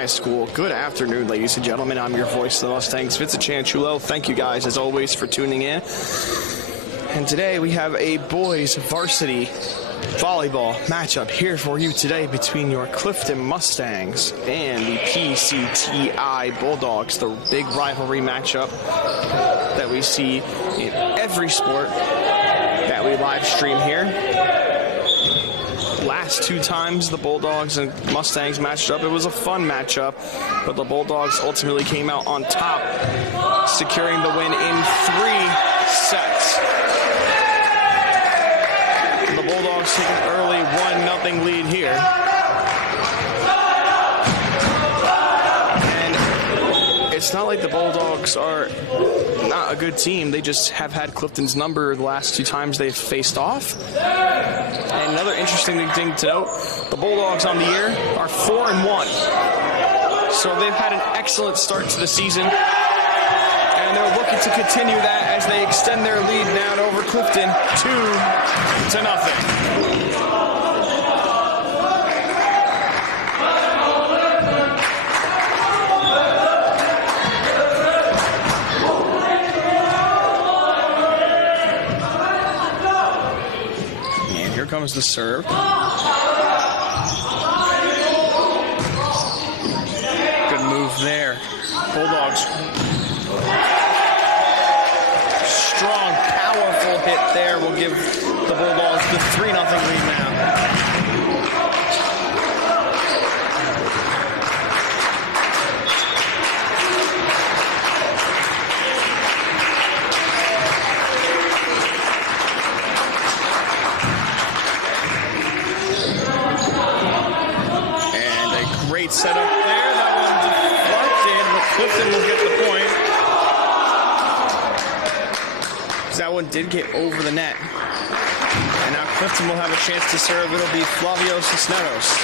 High School. Good afternoon, ladies and gentlemen. I'm your voice of the Mustangs, Vincent Chanchulo. Thank you guys, as always, for tuning in. And today we have a boys varsity volleyball matchup here for you today between your Clifton Mustangs and the PCTI Bulldogs, the big rivalry matchup that we see in every sport that we live stream here. Last two times the Bulldogs and Mustangs matched up, it was a fun matchup, but the Bulldogs ultimately came out on top, securing the win in 3 sets. The Bulldogs take an early 1-0 lead here. And it's not like the Bulldogs are not a good team. They just have had Clifton's number the last 2 times they've faced off. And another interesting thing to note, the Bulldogs on the year are 4-1. So they've had an excellent start to the season. And they're looking to continue that as they extend their lead now over Clifton 2-0. And here comes the serve. Good move there. Bulldogs. Strong, powerful hit there will give the Bulldogs the 3-0 lead now. And a great setup there. That one deflected, but Clifton will get the point. That one did get over the net. And now Clifton will have a chance to serve. It'll be Flavio Cisneros.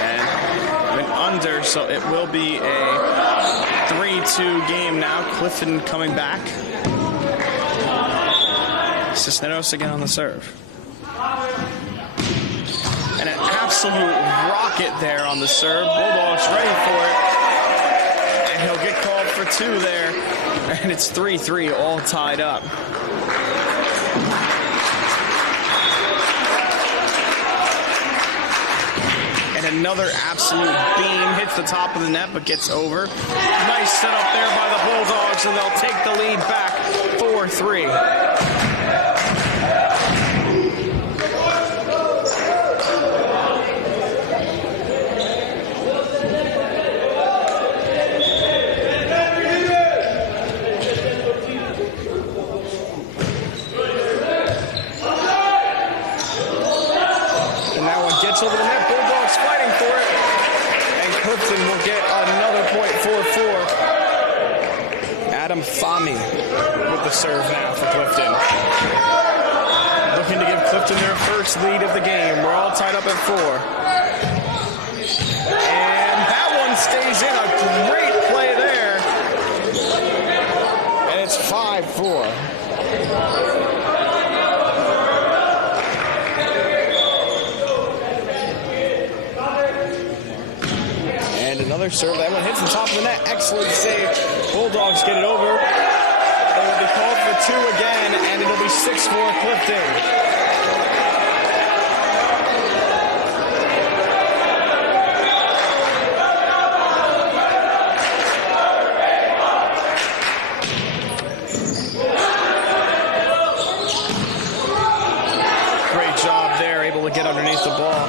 And went under, so it will be a 3-2 game now. Clifton coming back. Cisneros again on the serve. And an absolute rocket there on the serve. Bulldogs ready for it. And he'll get called for 2 there. And it's 3-3, all tied up. And another absolute beam hits the top of the net but gets over. Nice setup there by the Bulldogs, and they'll take the lead back 4-3. Gets over the net, Bulldogs fighting for it, and Clifton will get another point, 4-4. Adam Fahmy with the serve now for Clifton. Looking to give Clifton their first lead of the game. We're all tied up at 4. And that one stays in, a great play there. And it's 5-4. Another serve. That one hits the top of the net. Excellent save. Bulldogs get it over. It will be called for 2 again, and it'll be 6-4 Clifton. Great job there, able to get underneath the ball.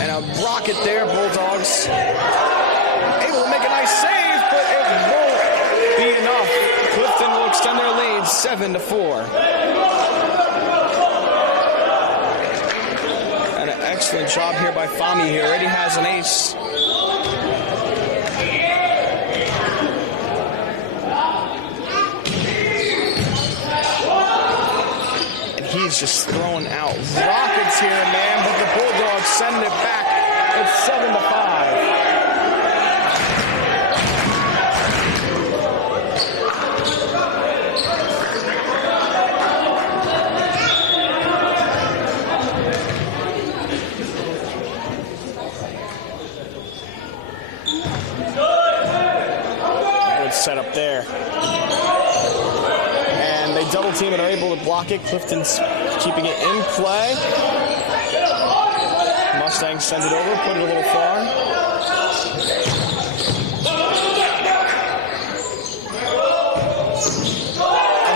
And a rocket there, Bulldogs. Able to make a nice save, but it won't be enough. Clifton will extend their lead 7-4. And an excellent job here by Fahmy. He already has an ace. And he's just throwing out rockets here, man. But the Bulldogs send it back. It's 7-5. setup there. And they double team and are able to block it. Clifton's keeping it in play. Mustangs send it over, put it a little far. And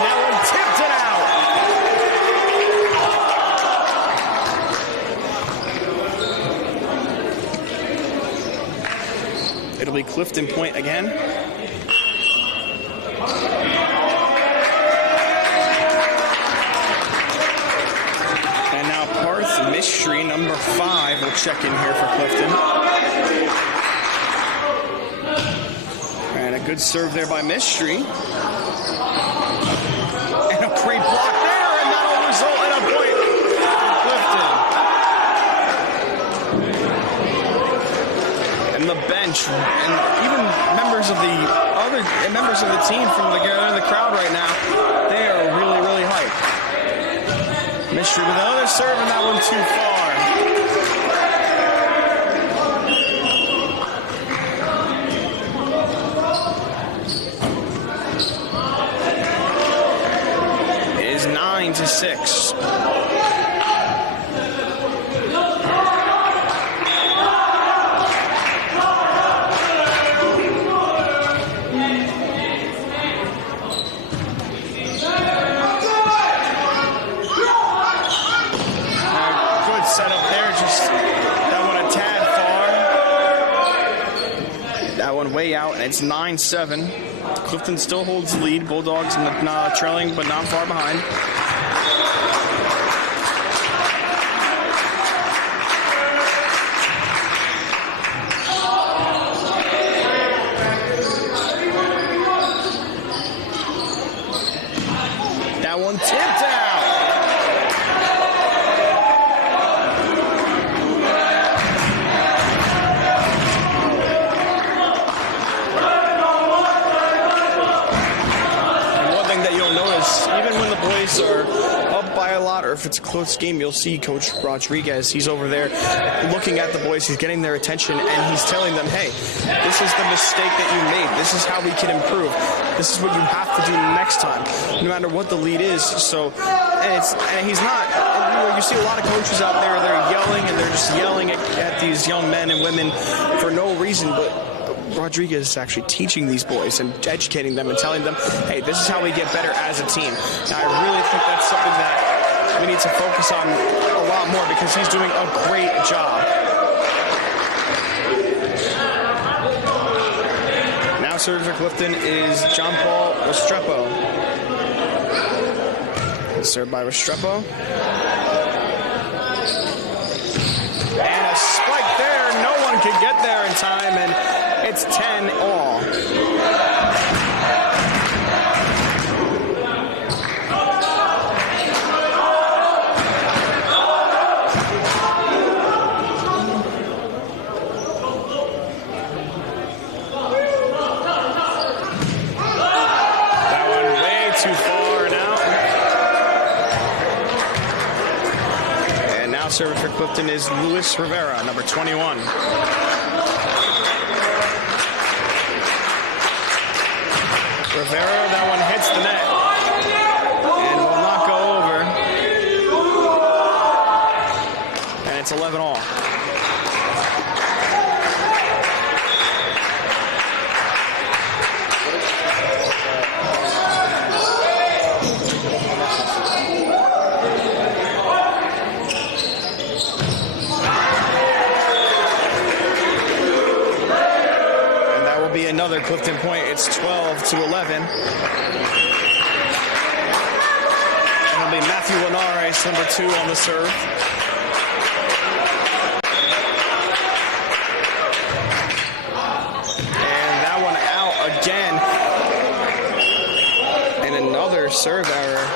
that one tipped it out. It'll be Clifton point again. Mystery, number 5, will check in here for Clifton. And a good serve there by Mystery. And a great block there, and that'll result in a point for Clifton. And the bench, and even members of the team from the crowd right now, they are really, really hyped. Mystery with another serve, and that one too far. It is 9-6. Way out, and it's 9-7. Clifton still holds the lead. Bulldogs trailing, but not far behind. That one tipped out. Are up by a lot, or if it's a close game, you'll see Coach Rodriguez. He's over there looking at the boys. He's getting their attention, and he's telling them, hey, this is the mistake that you made. This is how we can improve. This is what you have to do next time, no matter what the lead is. So, and he's not, you see a lot of coaches out there, they're yelling, and they're just yelling at these young men and women for no reason, but Rodriguez is actually teaching these boys and educating them and telling them, hey, this is how we get better as a team. And I really think that's something that we need to focus on a lot more, because he's doing a great job. Now serving for Clifton is John Paul Restrepo. Served by Restrepo. And a spike there. No one could get there in time, and it's 10-all. That one way too far and out. And now serving for Clifton is Luis Rivera, number 21. Rivera, that one hits the net and will not go over. And it's 11-all. Another Clifton point. It's 12-11. It'll be Matthew Linares, number 2, on the serve. And that one out again. And another serve error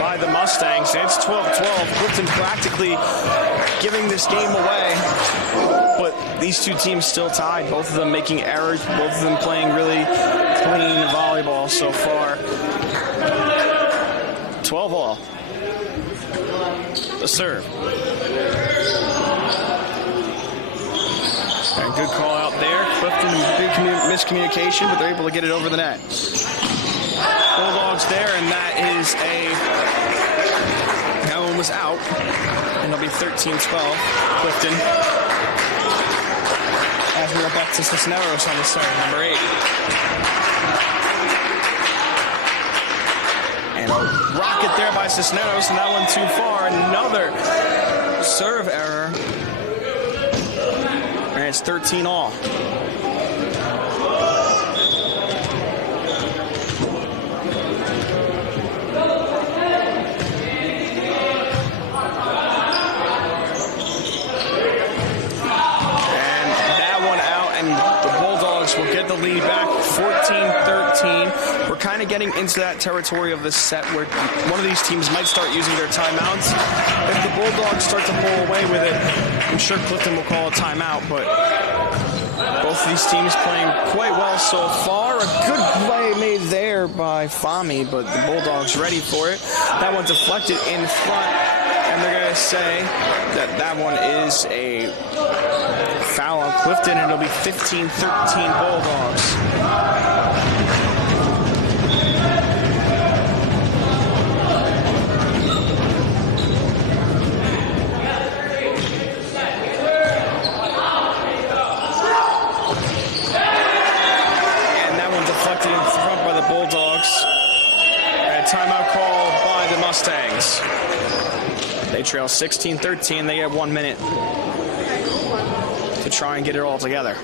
by the Mustangs. It's 12-12. Clifton practically giving this game away. But these two teams still tied, both of them making errors, both of them playing really clean volleyball so far. 12-all. The serve. And good call out there. Clifton, big miscommunication, but they're able to get it over the net. Bulldogs there, and that one was out, and it'll be 13-12. Clifton. As we go back to Cisneros on the serve, number 8. And a rocket there by Cisneros, and that one too far. Another serve error. And it's 13-all. Will get the lead back 14-13. We're kind of getting into that territory of this set where one of these teams might start using their timeouts. If the Bulldogs start to pull away with it, I'm sure Clifton will call a timeout, but both of these teams playing quite well so far. A good play made there by Fahmy, but the Bulldogs ready for it. That one deflected in front, and they're going to say that one is a foul on Clifton, and it'll be 15-13 Bulldogs. And that one deflected in front by the Bulldogs. And a timeout called by the Mustangs. They trail 16-13. They have 1 minute to try and get it all together.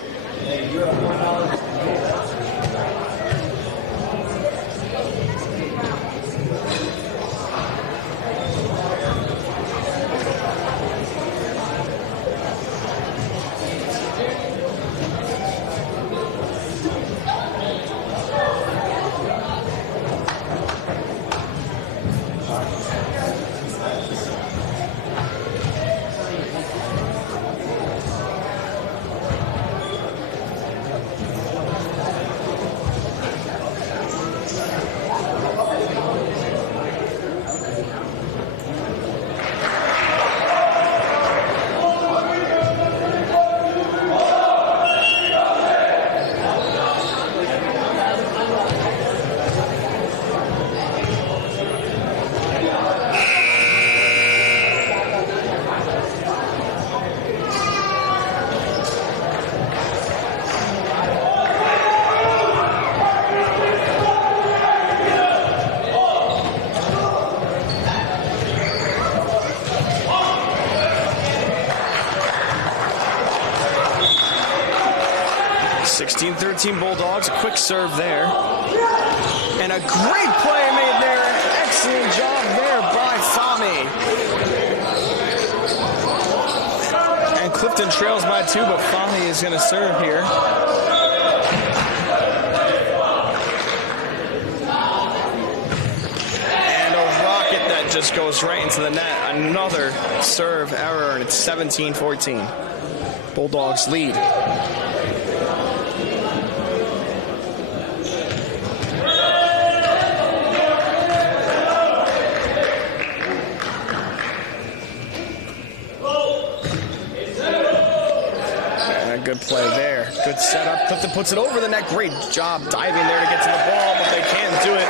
16-13 Bulldogs. A quick serve there. And a great play made there. Excellent job there by Fahmy. And Clifton trails by 2, but Fahmy is going to serve here. And a rocket that just goes right into the net. Another serve error, and it's 17-14. Bulldogs lead. Good play there. Good setup. Clifton puts it over the net. Great job diving there to get to the ball, but they can't do it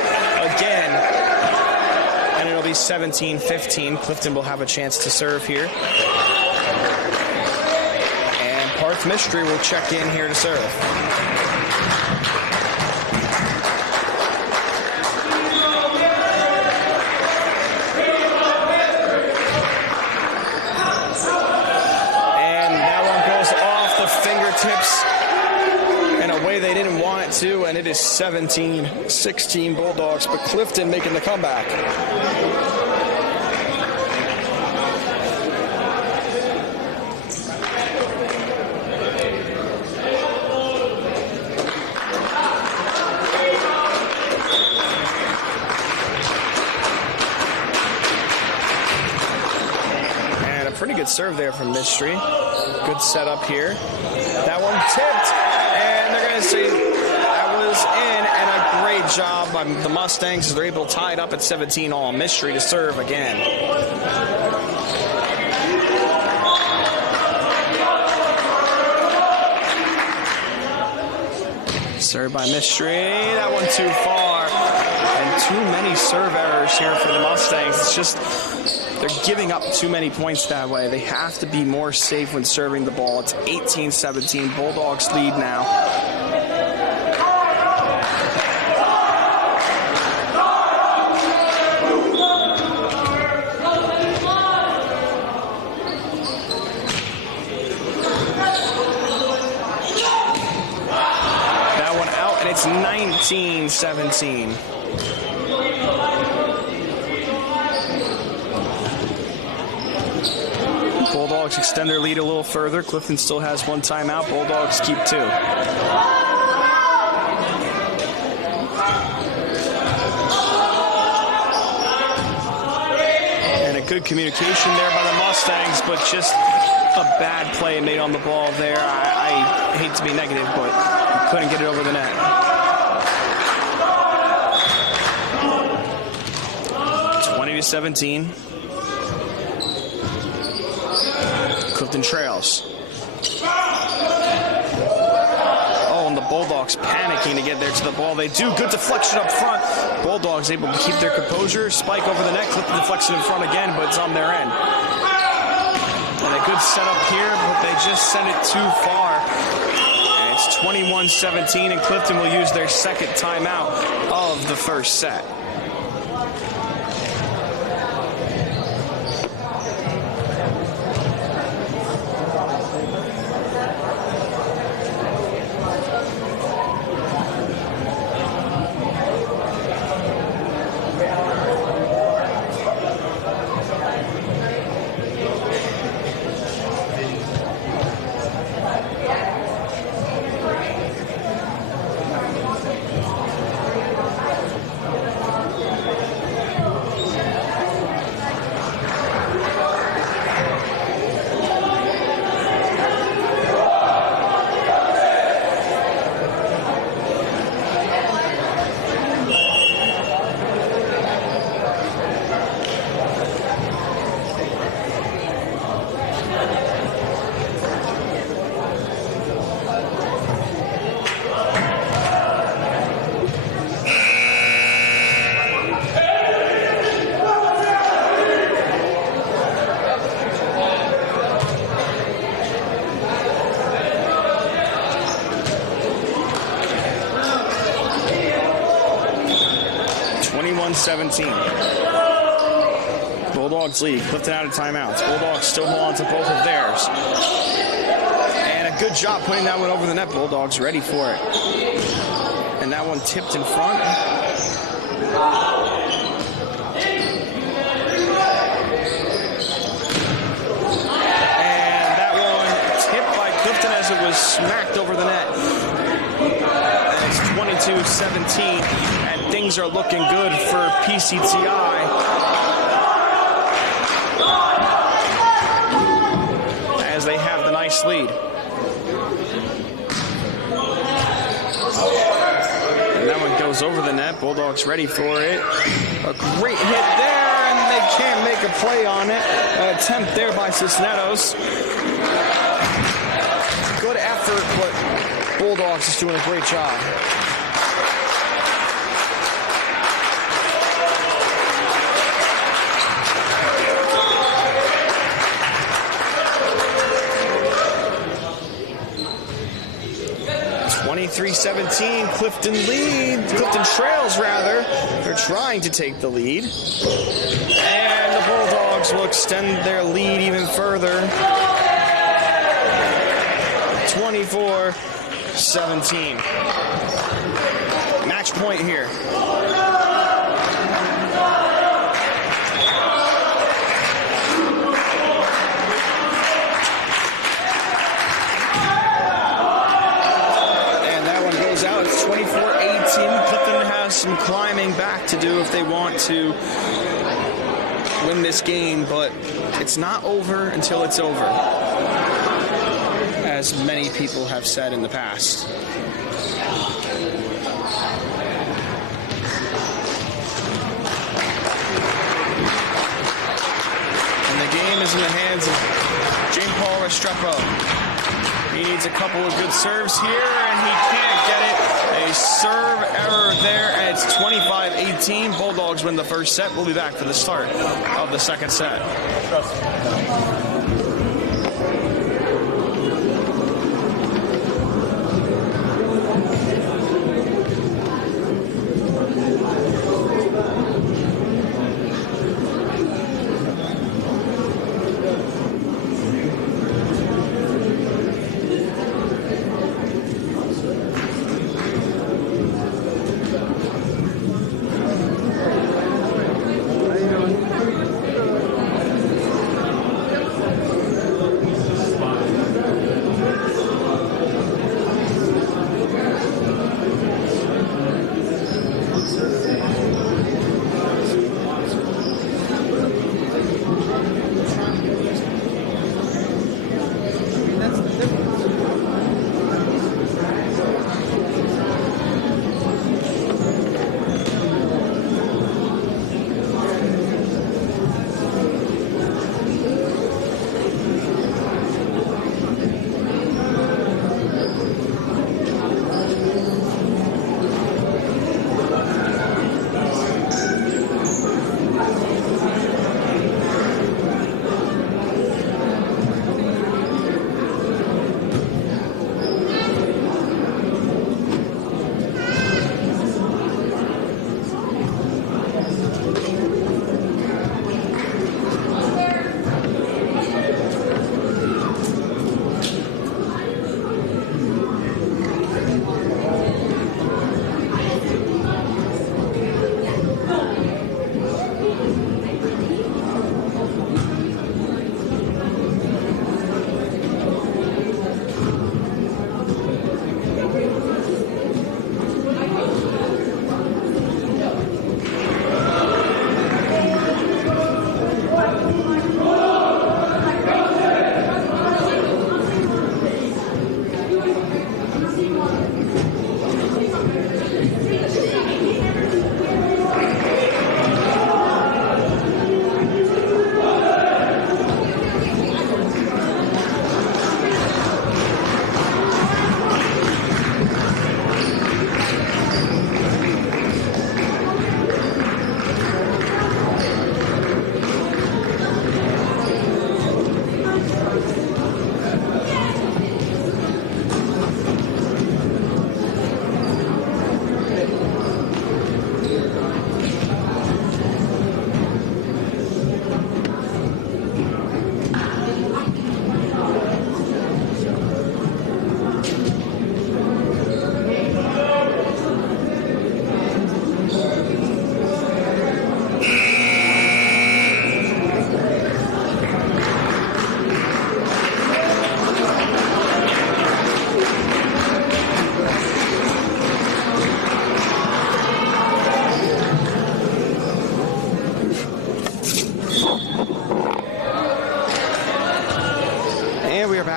again. And it'll be 17-15. Clifton will have a chance to serve here. And Parth Mystery will check in here to serve. Tips in a way they didn't want it to, and it is 17-16 Bulldogs, but Clifton making the comeback. And a pretty good serve there from Mystery. Good setup here. That one tipped, and they're going to say that was in, and a great job by the Mustangs as they're able to tie it up at 17-all. Mystery to serve again. Served by Mystery. That one too far. And too many serve errors here for the Mustangs. It's just they're giving up too many points that way. They have to be more safe when serving the ball. It's 18-17. Bulldogs lead now. It's 19-17. Bulldogs extend their lead a little further. Clifton still has one timeout. Bulldogs keep two. And a good communication there by the Mustangs, but just a bad play made on the ball there. I hate to be negative, but couldn't get it over the net. 20-17. Clifton trails. Oh, and the Bulldogs panicking to get there to the ball. They do. Good deflection up front. Bulldogs able to keep their composure. Spike over the net. Clifton deflection in front again, but it's on their end. And a good setup here, but they just sent it too far. And it's 21-17, and Clifton will use their second timeout of the first set. Bulldogs lead. Clifton out of timeouts. Bulldogs still hold on to both of theirs. And a good job putting that one over the net. Bulldogs ready for it. And that one tipped in front. And that one tipped by Clifton as it was smacked over the net. And it's 22-17. Things are looking good for PCTI. As they have the nice lead. And that one goes over the net. Bulldogs ready for it. A great hit there, and they can't make a play on it. An attempt there by Cisneros. Good effort, but Bulldogs is doing a great job. 23-17, Clifton leads. Clifton trails, rather. They're trying to take the lead. And the Bulldogs will extend their lead even further. 24-17. Match point here. Out. It's 24-18. Clifton has some climbing back to do if they want to win this game, but it's not over until it's over, as many people have said in the past. And the game is in the hands of Jane Paul Restrepo. He needs a couple of good serves here, and he can't get it. A serve error there, and it's 25-18. Bulldogs win the first set. We'll be back for the start of the second set.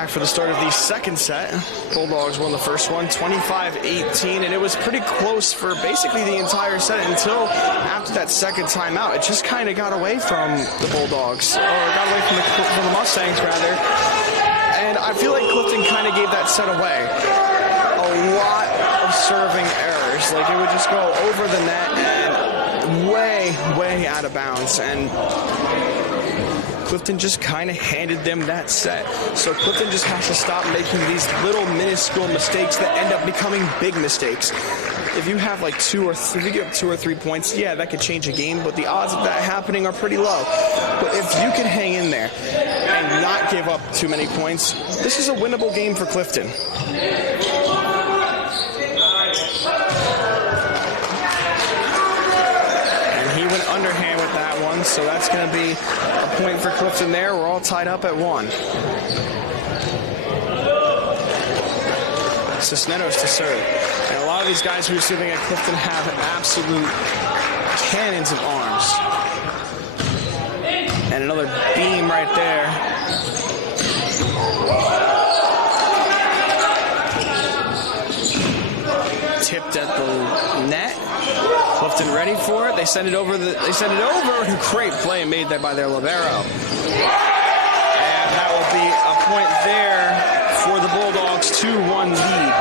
For the start of the second set, Bulldogs won the first one 25-18, and it was pretty close for basically the entire set until after that second timeout. It just kind of got away from the Bulldogs, or got away from the Mustangs rather, and I feel like Clifton kind of gave that set away. A lot of serving errors, like it would just go over the net and way out of bounds, and Clifton just kind of handed them that set. So Clifton just has to stop making these little minuscule mistakes that end up becoming big mistakes. If you have like two or three points, yeah, that could change a game, but the odds of that happening are pretty low. But if you can hang in there and not give up too many points, this is a winnable game for Clifton. Went underhand with that one, so that's going to be a point for Clifton there. We're all tied up at 1. Cisneros to serve. And a lot of these guys who are serving at Clifton have absolute cannons of arms. And another beam right there. Tipped at the net. Clifton ready for it. They send it over. And great play made there by their libero. And that will be a point there for the Bulldogs. 6-1 lead.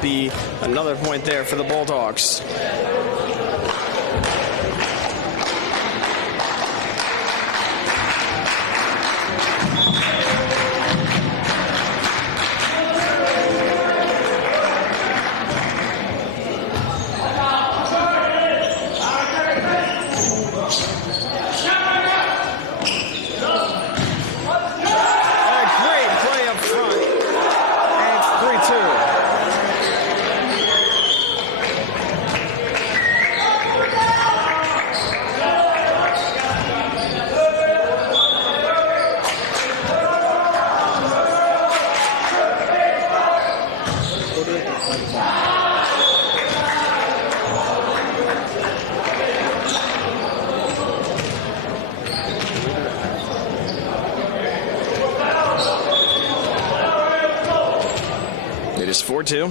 Be another point there for the Bulldogs. It is 4-2.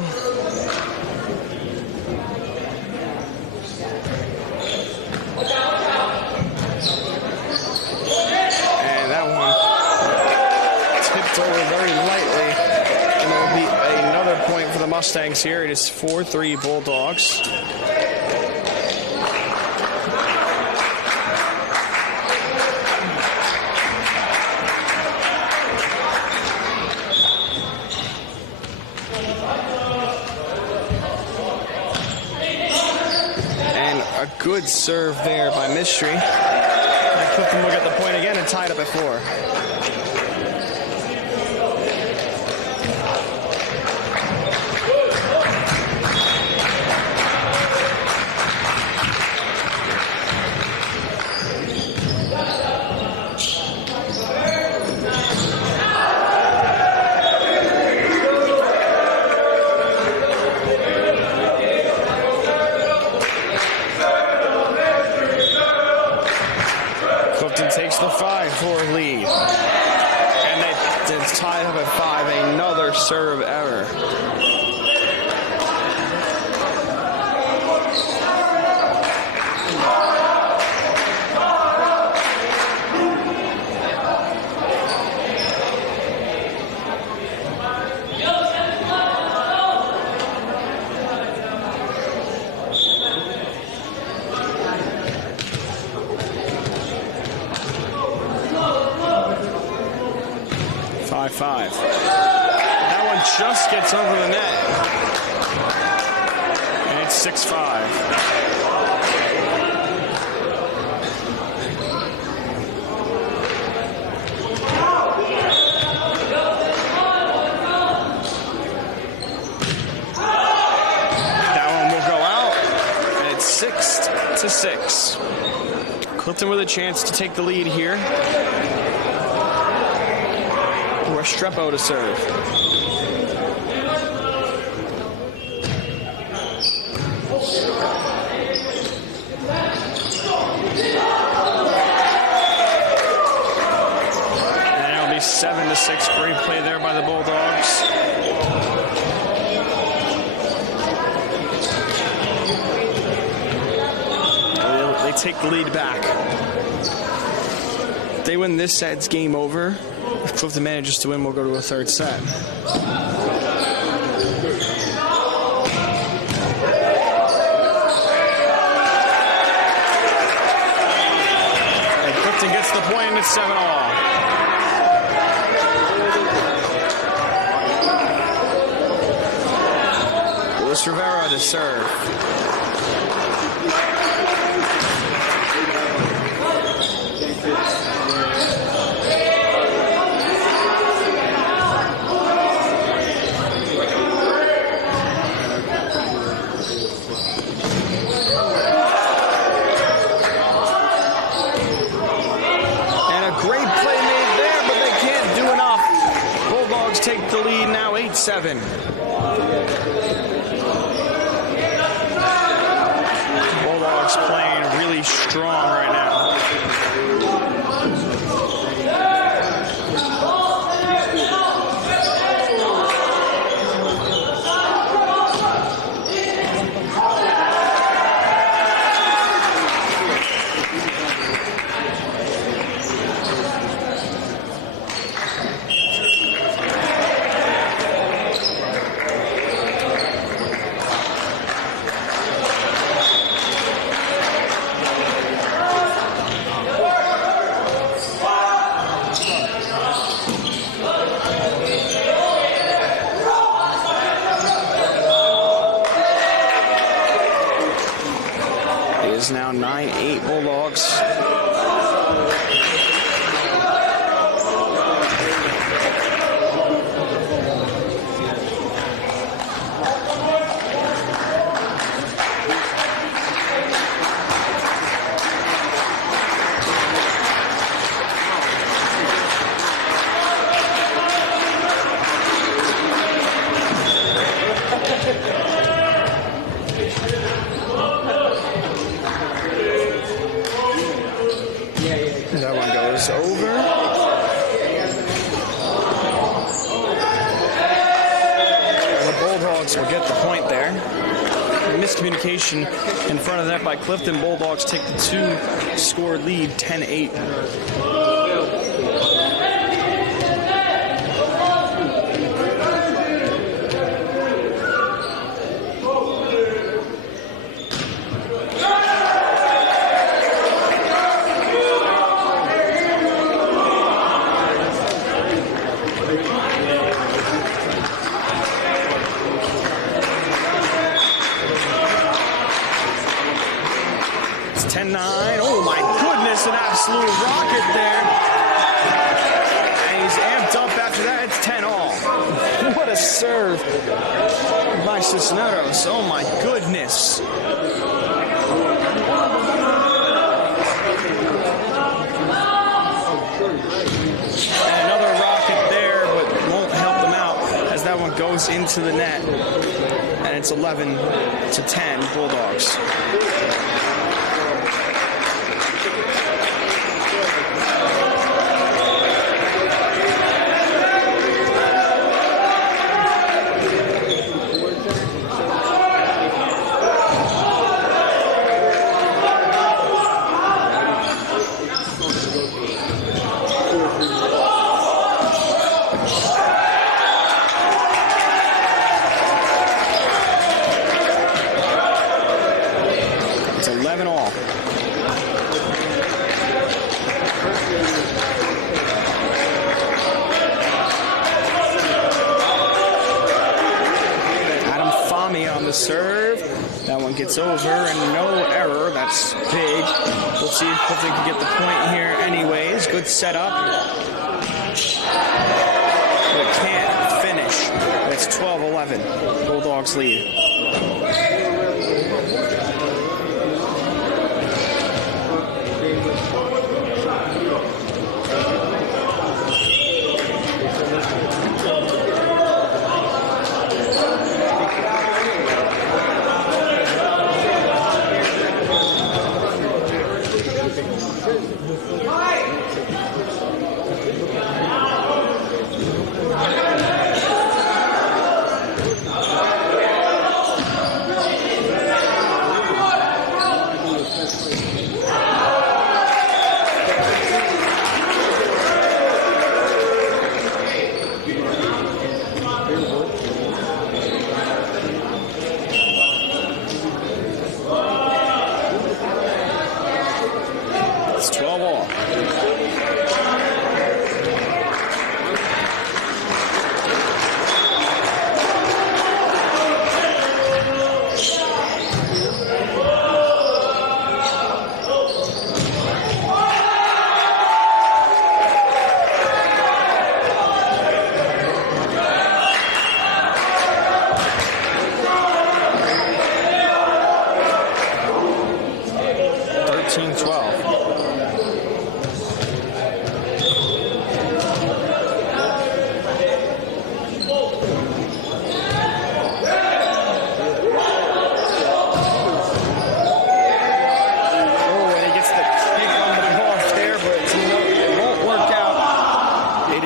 And that one tipped over very lightly. And there will be another point for the Mustangs here. It is 4-3 Bulldogs. A good serve there by Mystery. And Clifton will get the point again and tied up at 4. Takes the 5-4 lead. And it's tied up at 5. Another serve error. Five. That one just gets over the net. And it's 6-5. That one will go out. And it's 6-6. Clifton with a chance to take the lead here. Restrepo to serve. And it'll be 7-6. Great play there by the Bulldogs. They take the lead back. If they win this set, it's game over. If Clifton manages to win, we'll go to a third set. And Clifton gets the point, and it's 7-all. Luis Rivera to serve. 7. Bulldogs playing really strong right now. Is now 9-8 Bulldogs. That one goes over. The Bulldogs will get the point there. Miscommunication in front of the net by Clifton. Bulldogs take the 2-score lead, 10-8. It's 10-9. Oh my goodness, an absolute rocket there. And he's amped up after that. It's 10-all. What a serve by Cisneros. Oh my goodness. And another rocket there, but won't help them out as that one goes into the net. And it's 11-10 Bulldogs. It's 11-all. Adam Fami on the serve. That one gets over and no error. That's big. We'll see if Clifton can get the point here anyways. Good setup. But can't finish. It's 12-11. Bulldogs lead.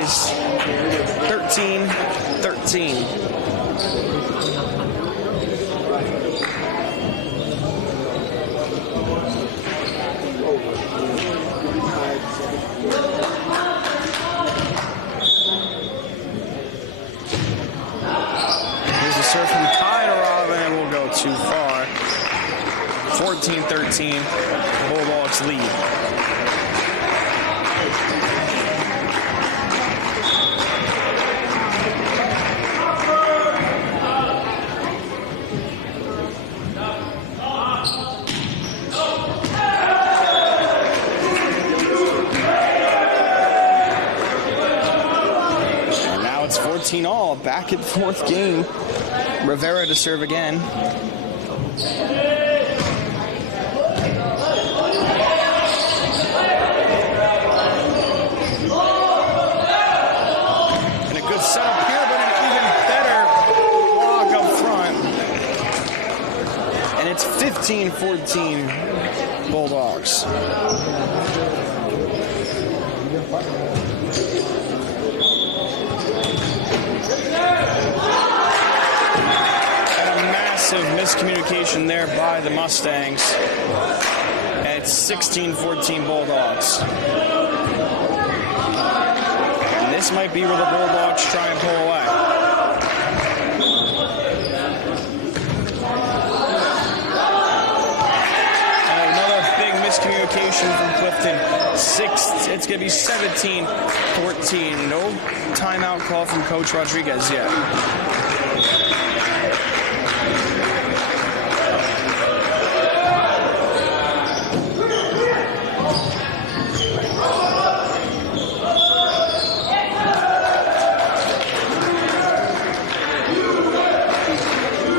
is 13-13. Here's the serve from Kaidarov, and it will go too far. 14-13, Bulldogs lead. And now it's 14-all, back at fourth game. Rivera to serve again. Setup here, but an even better block up front. And it's 15-14 Bulldogs. And a massive miscommunication there by the Mustangs. And it's 16-14 Bulldogs. This might be where the Bulldogs try and pull away. And another big miscommunication from Clifton. It's going to be 17-14. No timeout call from Coach Rodriguez yet.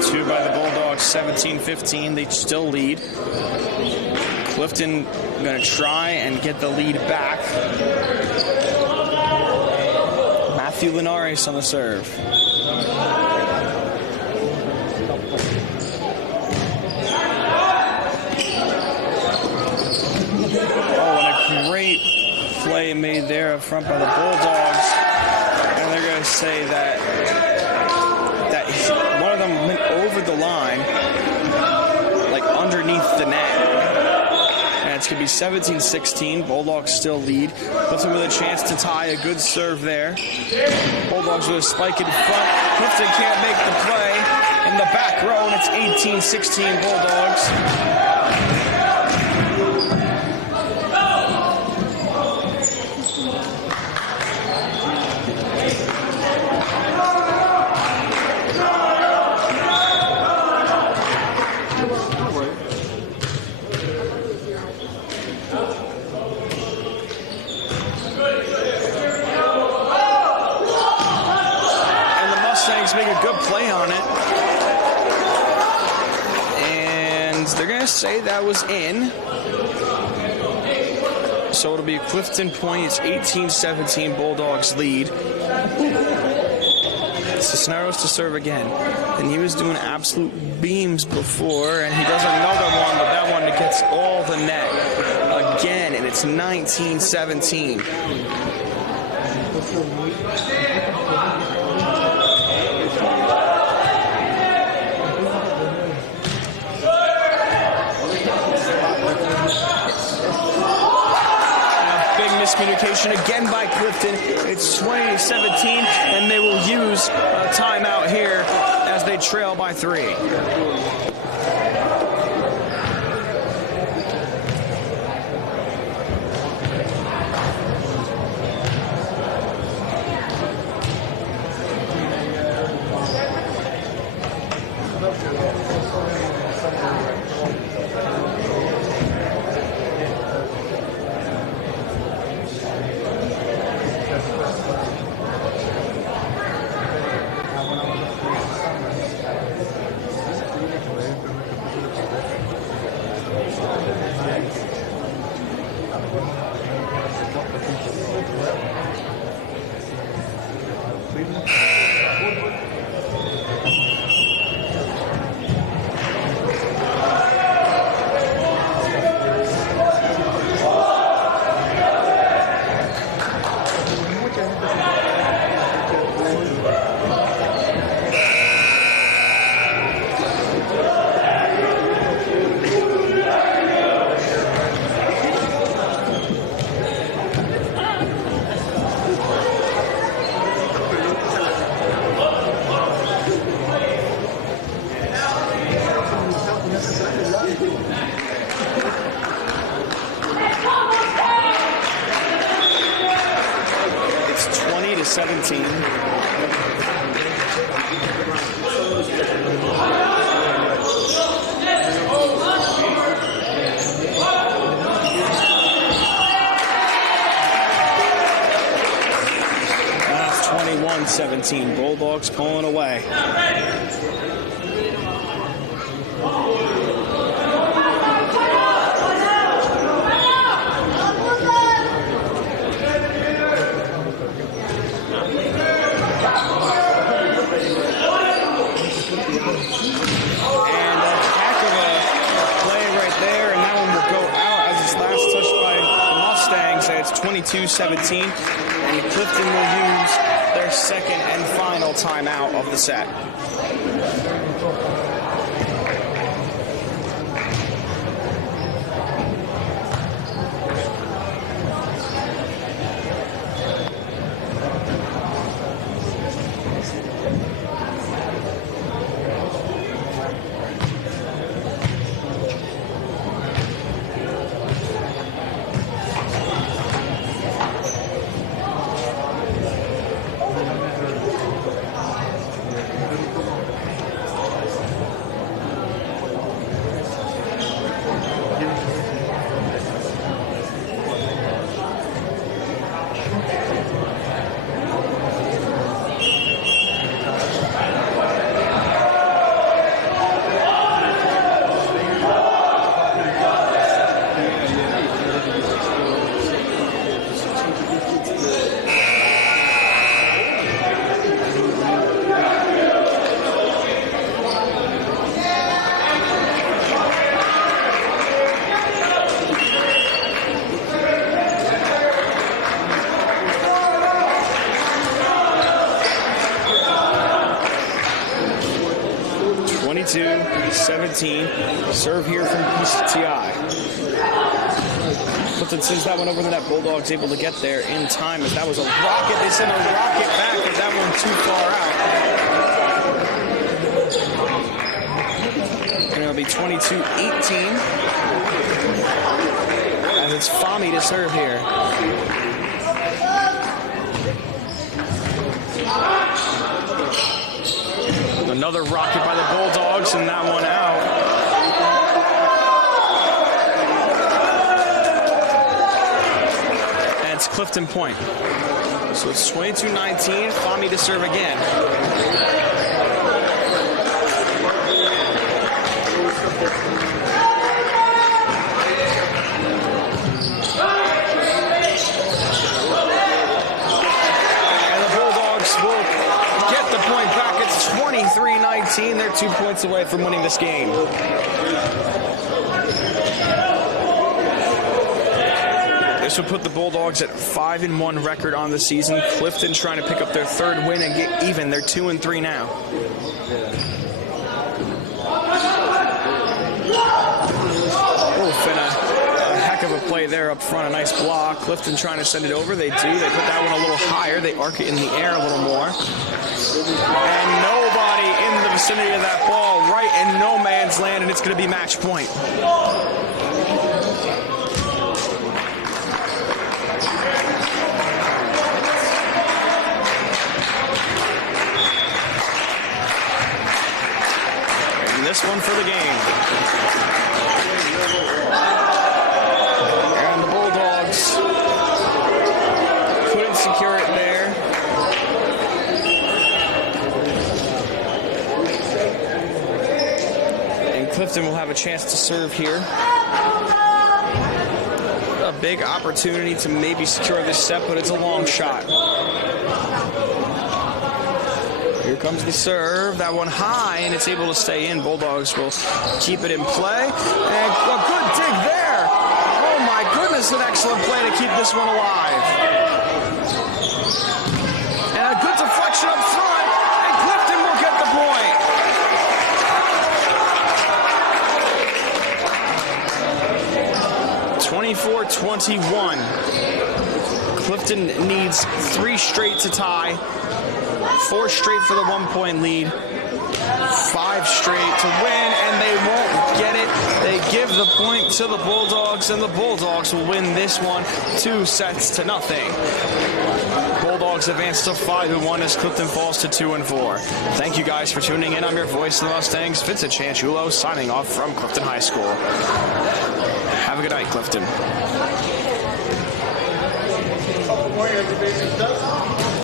Two by the Bulldogs, 17-15. They still lead. Clifton going to try and get the lead back. Matthew Linares on the serve. Oh, and a great play made there up front by the Bulldogs. And they're going to say that one of them went over the line, like underneath the net. And it's going to be 17-16. Bulldogs still lead. Clifton with a chance to tie. A good serve there. Bulldogs with a spike in front. Clifton can't make the play in the back row, and it's 18-16 Bulldogs. Make a good play on it, and they're gonna say that was in, so it'll be a Clifton point. It's 18-17 Bulldogs lead. Cisneros to serve again, and he was doing absolute beams before, and he does another one, but that one gets all the net again, and it's 19-17. Miscommunication again by Clifton. It's 20-17, and they will use a timeout here as they trail by 3. 17. That's 21-17. Bulldogs pulling away. It's 22-17, and Clifton will use their second and final timeout of the set. Serve here from PCTI. Clifton sends that one over to that. Bulldogs able to get there in time as that was a rocket. They sent a rocket back, but that one too far out. And it'll be 22-18 as it's Fami to serve here. Another rocket by the Bulldogs, and that one out. And it's Clifton point. So it's 22-19, Fami to serve again. And the Bulldogs will get the point back. It's 23-19. They're 2 points away from winning this game. This would put the Bulldogs at 5-1 record on the season. Clifton trying to pick up their third win and get even. They're 2-3 now. Oof, and a heck of a play there up front. A nice block. Clifton trying to send it over. They do. They put that one a little higher. They arc it in the air a little more. And nobody in the vicinity of that ball, right in no man's land, and it's going to be match point. And this one for the game. And the Bulldogs couldn't secure it there. Clifton will have a chance to serve here. A big opportunity to maybe secure this set, but it's a long shot. Here comes the serve. That one high, and it's able to stay in. Bulldogs will keep it in play. And a good dig there. Oh my goodness, an excellent play to keep this one alive. And a good deflection up front, and Clifton will get the point. 24-21. Clifton needs 3 straight to tie, 4 straight for the 1-point lead, 5 straight to win, and they won't get it. They give the point to the Bulldogs, and the Bulldogs will win this one 2-0. Bulldogs Bulldogs advance to 5-1 as Clifton falls to 2-4. Thank you guys for tuning in. I'm your voice of the Mustangs, Vincent Chanchulo, signing off from Clifton High School. Have a good night, Clifton.